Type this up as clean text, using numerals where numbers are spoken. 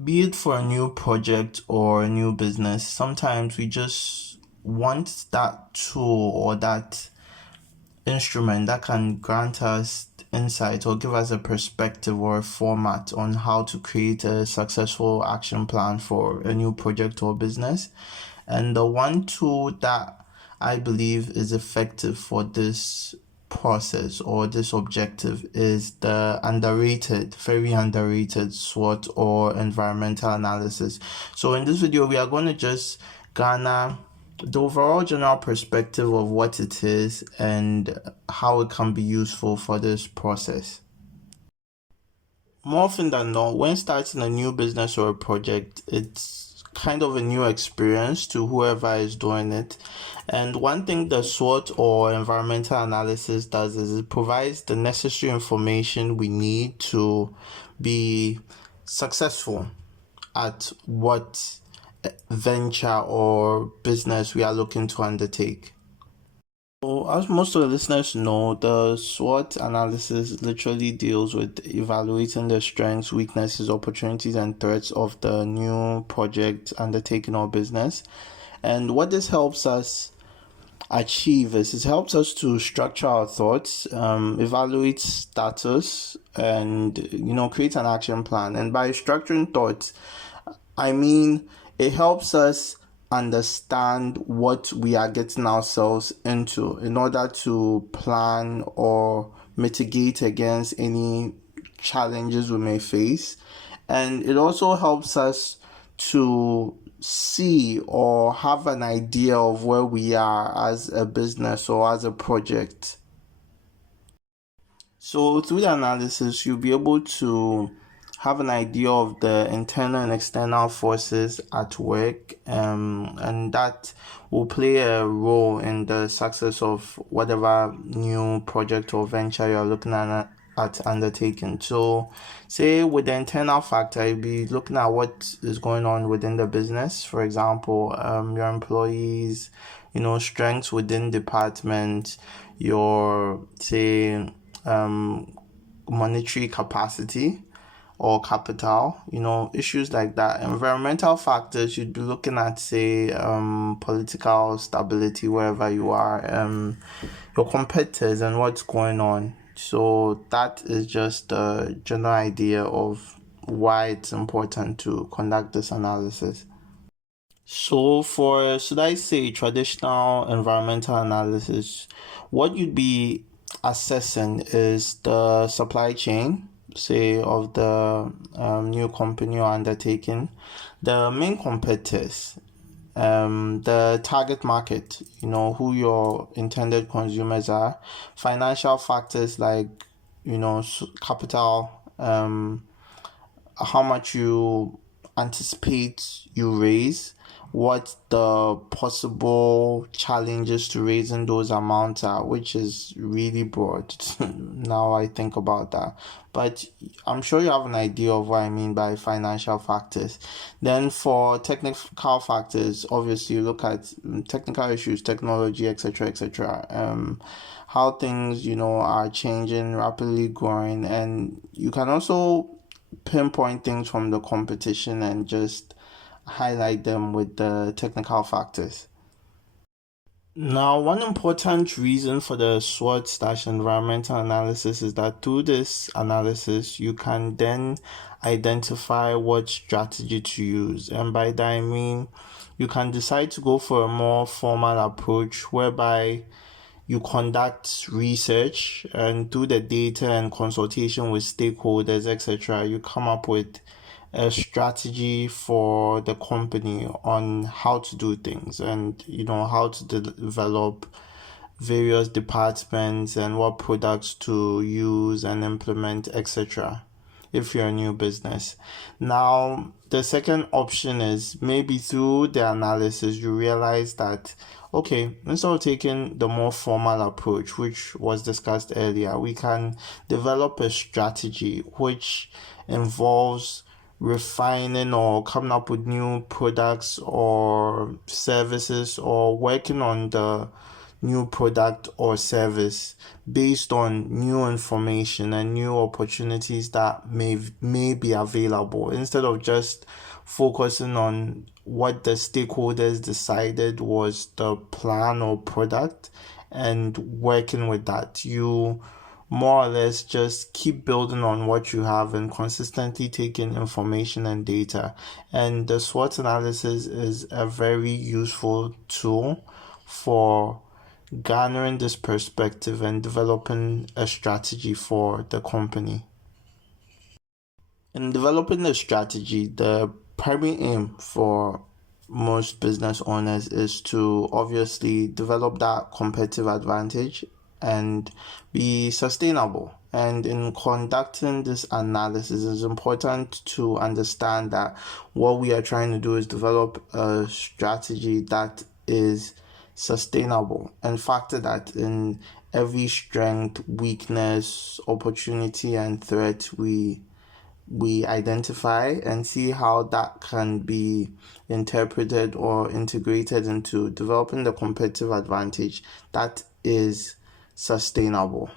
Be it for a new project or a new business, sometimes we just want that tool or that instrument that can grant us insight or give us a perspective or a format on how to create a successful action plan for a new project or business. And the one tool that I believe is effective for this process or this objective is the very underrated SWOT or environmental analysis. So in this video, we are going to just garner the overall general perspective of what it is and how it can be useful for this process. More often than not, when starting a new business or a project, it's kind of a new experience to whoever is doing it. And one thing the SWOT or environmental analysis does is it provides the necessary information we need to be successful at what venture or business we are looking to undertake. So, as most of the listeners know, the SWOT analysis literally deals with evaluating the strengths, weaknesses, opportunities, and threats of the new project, undertaking, or business. And what this helps us achieve is it helps us to structure our thoughts, evaluate status, and create an action plan. And by structuring thoughts, I mean it helps us understand what we are getting ourselves into in order to plan or mitigate against any challenges we may face. And it also helps us to see or have an idea of where we are as a business or as a project. So through the analysis, you'll be able to have an idea of the internal and external forces at work, and that will play a role in the success of whatever new project or venture you're looking at undertaking. So, say with the internal factor, you'll be looking at what is going on within the business. For example, your employees, strengths within department, your monetary capacity or capital, issues like that. Environmental factors, you'd be looking at, political stability wherever you are, your competitors and what's going on. So that is just a general idea of why it's important to conduct this analysis. So for, should I say, traditional environmental analysis, what you'd be assessing is the supply chain, say, of the new company you're undertaking, the main competitors, the target market, who your intended consumers are, financial factors like, capital, how much you anticipate you raise, what the possible challenges to raising those amounts are, which is really broad. Now I think about that, but I'm sure you have an idea of what I mean by financial factors. Then for technical factors, obviously you look at technical issues, technology, etc., etc. How things are changing, rapidly growing, and you can also pinpoint things from the competition and just highlight them with the technical factors. Now, one important reason for the SWOT/environmental analysis is that through this analysis, you can then identify what strategy to use. And by that, I mean you can decide to go for a more formal approach whereby you conduct research and through the data and consultation with stakeholders, etc., you come up with a strategy for the company on how to do things and how to develop various departments and what products to use and implement, etc., if you're a new business. Now, the second option is maybe through the analysis you realize that, okay, instead of taking the more formal approach, which was discussed earlier, we can develop a strategy which involves refining or coming up with new products or services or working on the new product or service based on new information and new opportunities that may be available, instead of just focusing on what the stakeholders decided was the plan or product and working with that. You more or less just keep building on what you have and consistently taking information and data. And the SWOT analysis is a very useful tool for garnering this perspective and developing a strategy for the company. In developing the strategy, the primary aim for most business owners is to obviously develop that competitive advantage and be sustainable. And in conducting this analysis, it's important to understand that what we are trying to do is develop a strategy that is sustainable and factor that in every strength, weakness, opportunity, and threat we identify, and see how that can be interpreted or integrated into developing the competitive advantage that is sustainable.